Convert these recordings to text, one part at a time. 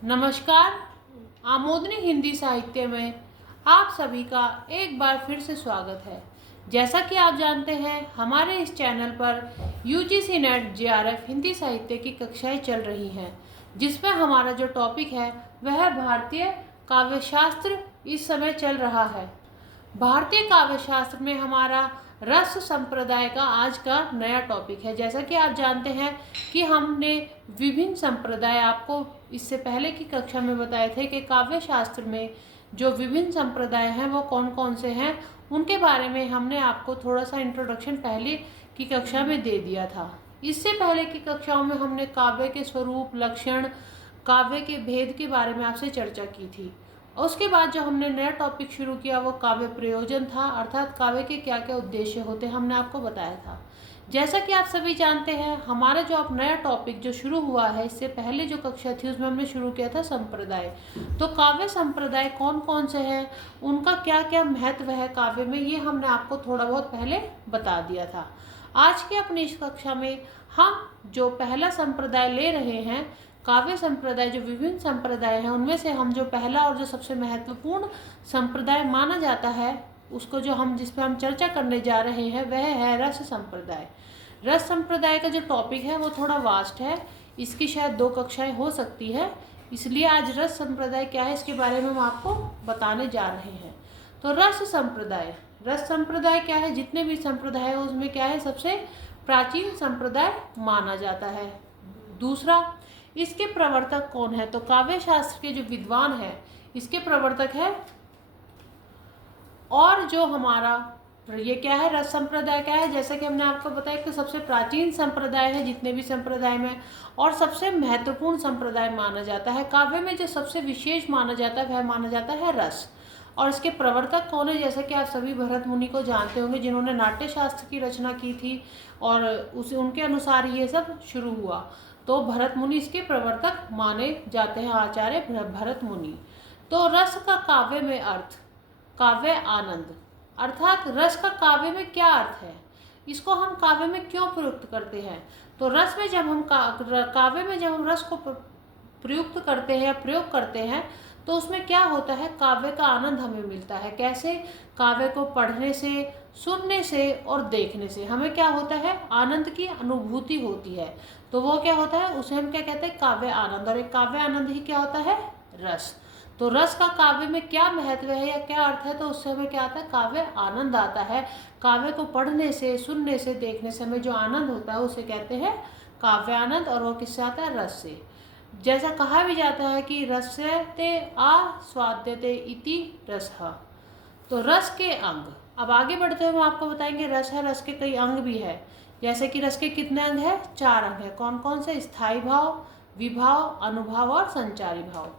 नमस्कार। आमोदनी हिंदी साहित्य में आप सभी का एक बार फिर से स्वागत है। जैसा कि आप जानते हैं, हमारे इस चैनल पर यूजीसी नेट जेआरएफ हिंदी साहित्य की कक्षाएं चल रही हैं, जिसमें हमारा जो टॉपिक है वह भारतीय काव्यशास्त्र इस समय चल रहा है। भारतीय काव्यशास्त्र में हमारा रस संप्रदाय का आज का नया टॉपिक है। जैसा कि आप जानते हैं कि हमने विभिन्न संप्रदाय आपको इससे पहले की कक्षा में बताए थे कि काव्यशास्त्र में जो विभिन्न संप्रदाय हैं वो कौन कौन से हैं, उनके बारे में हमने आपको थोड़ा सा इंट्रोडक्शन पहले की कक्षा में दे दिया था। इससे पहले की कक्षाओं में हमने काव्य के स्वरूप, लक्षण, काव्य के भेद के बारे में आपसे चर्चा की थी। उसके बाद जो हमने नया टॉपिक शुरू किया वो काव्य प्रयोजन था, अर्थात काव्य के क्या क्या उद्देश्य होते हैं हमने आपको बताया था। जैसा कि आप सभी जानते हैं, हमारा जो अब नया टॉपिक जो शुरू हुआ है, इससे पहले जो कक्षा थी उसमें हमने शुरू किया था संप्रदाय। तो काव्य संप्रदाय कौन कौन से हैं, उनका क्या क्या महत्व है काव्य में, ये हमने आपको थोड़ा बहुत पहले बता दिया था। आज की अपनी इस कक्षा में हम जो पहला संप्रदाय ले रहे हैं, काव्य संप्रदाय, जो विभिन्न संप्रदाय हैं उनमें से हम जो पहला और जो सबसे महत्वपूर्ण संप्रदाय माना जाता है, उसको जो हम जिस पर हम चर्चा करने जा रहे हैं वह है रस संप्रदाय। रस संप्रदाय का जो टॉपिक है वो थोड़ा वास्ट है, इसकी शायद 2 कक्षाएं हो सकती है, इसलिए आज रस संप्रदाय क्या है इसके बारे में हम आपको बताने जा रहे हैं। तो रस संप्रदाय क्या है, जितने भी संप्रदाय है उसमें क्या है, सबसे प्राचीन संप्रदाय माना जाता है। दूसरा, इसके प्रवर्तक कौन है, तो काव्य शास्त्र के जो विद्वान है इसके प्रवर्तक है। और जो हमारा ये क्या है, रस संप्रदाय क्या है, जैसे कि हमने आपको बताया कि सबसे प्राचीन संप्रदाय है जितने भी संप्रदाय में, और सबसे महत्वपूर्ण संप्रदाय माना जाता है। काव्य में जो सबसे विशेष माना जाता है वह माना जाता है रस। और इसके प्रवर्तक कौन है, जैसे कि आप सभी भरत मुनि को जानते होंगे, जिन्होंने नाट्य शास्त्र की रचना की थी और उनके अनुसार ये सब शुरू हुआ। तो भरत मुनि इसके प्रवर्तक माने जाते हैं, आचार्य भरत मुनि। तो रस का काव्य में अर्थ, काव्य आनंद, अर्थात रस का काव्य में क्या अर्थ है, इसको हम काव्य में क्यों प्रयुक्त करते हैं। तो रस में जब हम काव्य में जब हम रस को प्रयुक्त करते हैं या प्रयोग करते हैं तो उसमें क्या होता है, काव्य का आनंद हमें मिलता है। कैसे, काव्य को पढ़ने से, सुनने से और देखने से हमें क्या होता है, आनंद की अनुभूति होती है। तो वो क्या होता है, उसे हम क्या कहते हैं, काव्य आनंद। और एक काव्य आनंद ही क्या होता है, रस। तो रस का काव्य में क्या महत्व है या क्या अर्थ है, तो उससे हमें क्या आता है, काव्य आनंद आता है। काव्य को पढ़ने से, सुनने से, देखने से हमें जो आनंद होता है उसे कहते हैं काव्य आनंद। और वो किससे आता है, रस से। जैसा कहा भी जाता है कि रस्यते आस्वाद्यते इति रसः। तो रस के अंग, अब आगे बढ़ते हुए हम आपको बताएंगे रस है, रस के कई अंग भी है। जैसे कि रस के कितने अंग है, 4 अंग है। कौन कौन से, स्थायी भाव, विभाव, अनुभाव और संचारी भाव।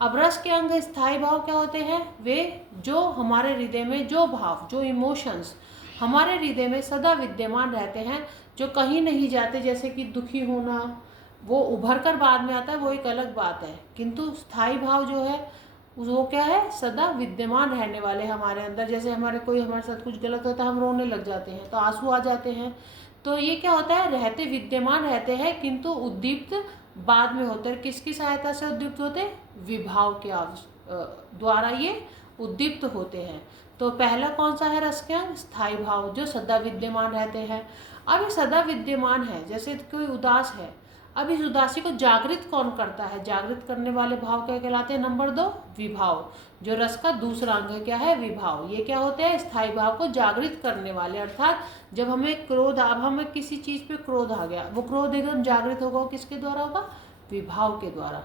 अब रस के अंग स्थायी भाव क्या होते हैं, वे जो हमारे हृदय में जो भाव, जो इमोशंस हमारे हृदय में सदा विद्यमान रहते हैं, जो कहीं नहीं जाते, जैसे कि दुखी होना, वो उभर कर बाद में आता है, वो एक अलग बात है। किंतु स्थायी भाव जो है वो क्या है, सदा विद्यमान रहने वाले हमारे अंदर। जैसे हमारे साथ कुछ गलत होता है, हम रोने लग जाते हैं तो आंसू आ जाते हैं, तो ये क्या होता है, रहते विद्यमान रहते हैं किंतु उद्दीप्त बाद में होते हैं। किसकी सहायता से उद्दीप्त होते हैं, विभाव के द्वारा ये उद्दीप्त होते हैं। तो पहला कौन सा है रस के अंग, स्थायी भाव, जो सदा विद्यमान रहते हैं। अब ये सदा विद्यमान है, जैसे कोई उदास है, अब इस उदासी को जागृत कौन करता है, जागृत करने वाले भाव क्या कहलाते हैं, नंबर 2 विभाव। जो रस का दूसरा अंग है क्या है, विभाव। ये क्या होते हैं, स्थायी भाव को जागृत करने वाले। अर्थात जब हमें क्रोध, अब हमें किसी चीज पे क्रोध आ गया, वो क्रोध एकदम जागृत होगा, किसके द्वारा होगा, विभाव के द्वारा।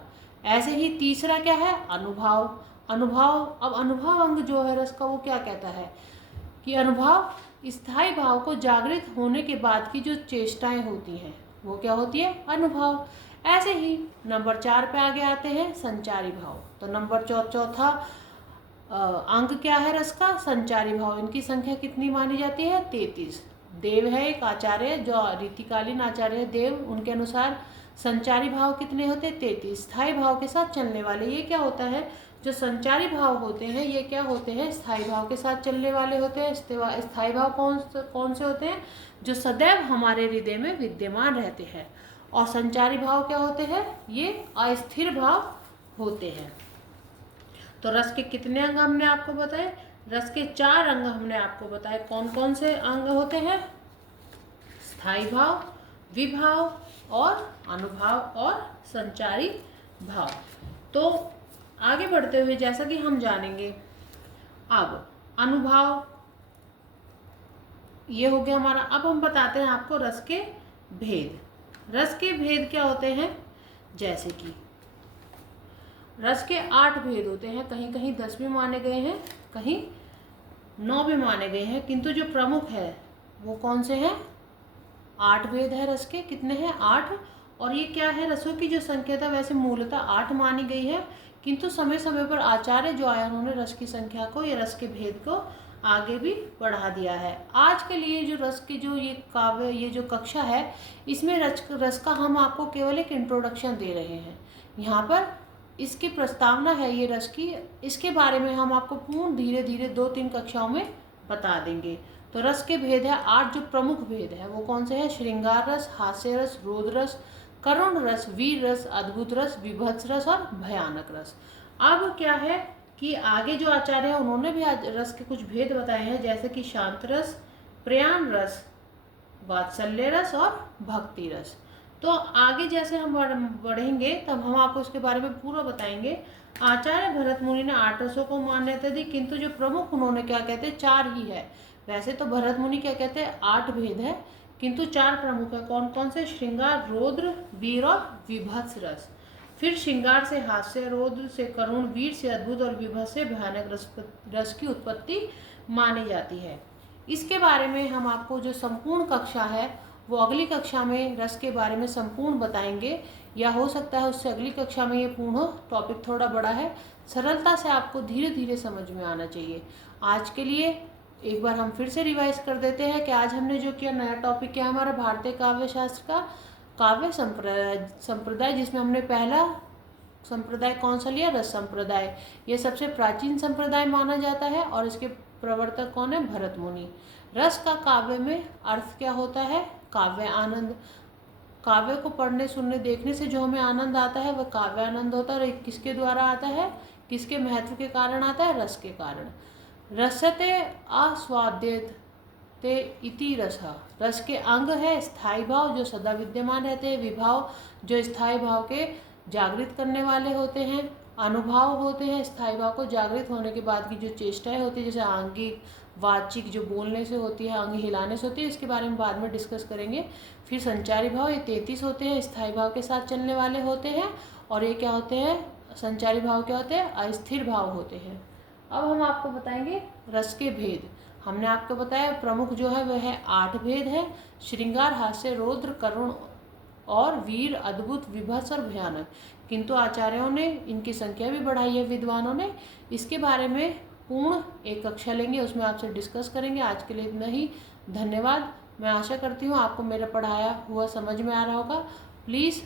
ऐसे ही तीसरा क्या है, अनुभव। अब अनुभव अंग जो है रस का, वो क्या कहता है कि अनुभव स्थायी भाव को जागृत होने के बाद की जो चेष्टाएं होती हैं वो क्या होती है, अनुभव। ऐसे ही नंबर 4 पे आगे आते हैं संचारी भाव। तो नंबर चौथा अंग क्या है रस का, संचारी भाव। इनकी संख्या कितनी मानी जाती है, 33। देव है एक आचार्य, जो रीतिकालीन आचार्य देव, उनके अनुसार संचारी भाव कितने होते हैं, 33। स्थायी भाव के साथ चलने वाले, ये क्या होता है, जो संचारी भाव होते हैं ये क्या होते हैं, स्थायी भाव के साथ चलने वाले होते हैं। स्थायी भाव कौन से होते हैं, जो सदैव हमारे हृदय में विद्यमान रहते हैं। और संचारी भाव क्या होते हैं, ये अस्थिर भाव होते हैं। तो रस के कितने अंग हमने आपको बताए? रस के 4 अंग हमने आपको बताए। कौन कौन से अंग होते हैं? स्थायी भाव, विभाव और अनुभाव और संचारी भाव। तो आगे बढ़ते हुए जैसा कि हम जानेंगे, अब अनुभाव ये हो गया हमारा। अब हम बताते हैं आपको रस के भेद। रस के भेद क्या होते हैं? जैसे कि रस के 8 भेद होते हैं, कहीं कहीं 10 भी माने गए हैं, कहीं 9 भी माने गए हैं, किंतु जो प्रमुख है वो कौन से हैं? 8 भेद है रस के। कितने हैं? 8। और ये क्या है? रसों की जो संख्या था वैसे मूलतः 8 मानी गई है, किंतु समय समय पर आचार्य जो आया उन्होंने रस की संख्या को या रस के भेद को आगे भी बढ़ा दिया है। आज के लिए जो रस की जो ये काव्य, ये जो कक्षा है, इसमें रस का हम आपको केवल एक इंट्रोडक्शन दे रहे हैं। यहाँ पर इसकी प्रस्तावना है ये रस की, इसके बारे में हम आपको पूर्ण धीरे धीरे 2-3 कक्षाओं में बता देंगे। तो रस के भेद है 8। जो प्रमुख भेद है वो कौन से हैं? श्रृंगार रस, हास्य रस, रोद रस, करुण रस, वीर रस, अद्भुत रस, विभत्स रस और भयानक रस। अब क्या है कि आगे जो आचार्य है उन्होंने भी आज रस के कुछ भेद बताए हैं, जैसे कि शांत रस, प्रयाण रस, वात्सल्य रस और भक्ति रस। तो आगे जैसे हम बढ़ेंगे तब हम आपको इसके बारे में पूरा बताएंगे। आचार्य भरत मुनि ने 8 रसों को मान्यता दी, किंतु जो प्रमुख उन्होंने क्या कहते हैं? 4 ही है। वैसे तो भरत मुनि क्या कहते हैं? 8 भेद है, किंतु 4 प्रमुख है। कौन कौन से? श्रृंगार, रौद्र, वीर और विभत्स रस। फिर श्रृंगार से हास्य, रौद्र से करुण, वीर से अद्भुत और विभत्स से भयानक रस की उत्पत्ति मानी जाती है। इसके बारे में हम आपको जो संपूर्ण कक्षा है वो अगली कक्षा में रस के बारे में संपूर्ण बताएंगे, या हो सकता है उससे अगली कक्षा में ये पूर्ण हो। टॉपिक थोड़ा बड़ा है, सरलता से आपको धीरे धीरे समझ में आना चाहिए। आज के लिए एक बार हम फिर से रिवाइज कर देते हैं कि आज हमने जो किया, नया टॉपिक क्या हमारा? भारतीय काव्य शास्त्र का काव्य संप्रदाय, जिसमें हमने पहला संप्रदाय कौन सा लिया? रस संप्रदाय। ये सबसे प्राचीन संप्रदाय माना जाता है और इसके प्रवर्तक कौन है? भरत मुनि। रस का काव्य में अर्थ क्या होता है? काव्य आनंद। काव्य को पढ़ने, सुनने, देखने से जो हमें आनंद आता है वह काव्य आनंद होता है। और किसके द्वारा आता है? किसके महत्व के कारण आता है? रस के कारण। रसते आस्वाद्यते इति रसः। रस के अंग है स्थायी भाव, जो सदा विद्यमान रहते हैं, विभाव जो स्थायी भाव के जागृत करने वाले होते हैं, अनुभाव होते हैं स्थायी भाव को जागृत होने के बाद की जो चेष्टाएं होती है, जैसे आंगिक, वाचिक, जो बोलने से होती है, अंग हिलाने से होती है, इसके बारे में बाद में डिस्कस करेंगे। फिर संचारी भाव, ये 33 होते हैं, स्थायी भाव के साथ चलने वाले होते हैं। और ये क्या होते हैं? संचारी भाव क्या होते हैं? अस्थिर भाव होते हैं। अब हम आपको बताएंगे रस के भेद। हमने आपको बताया प्रमुख जो है वह है 8 भेद है। श्रृंगार, हास्य, रौद्र, करुण और वीर, अद्भुत, विभत्स और भयानक। किंतु आचार्यों ने इनकी संख्या भी बढ़ाई है, विद्वानों ने। इसके बारे में पूर्ण एक कक्षा लेंगे, उसमें आपसे डिस्कस करेंगे। आज के लिए इतना ही। धन्यवाद। मैं आशा करती हूँ आपको मेरा पढ़ाया हुआ समझ में आ रहा होगा। Please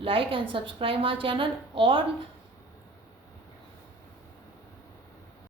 like and subscribe my channel. और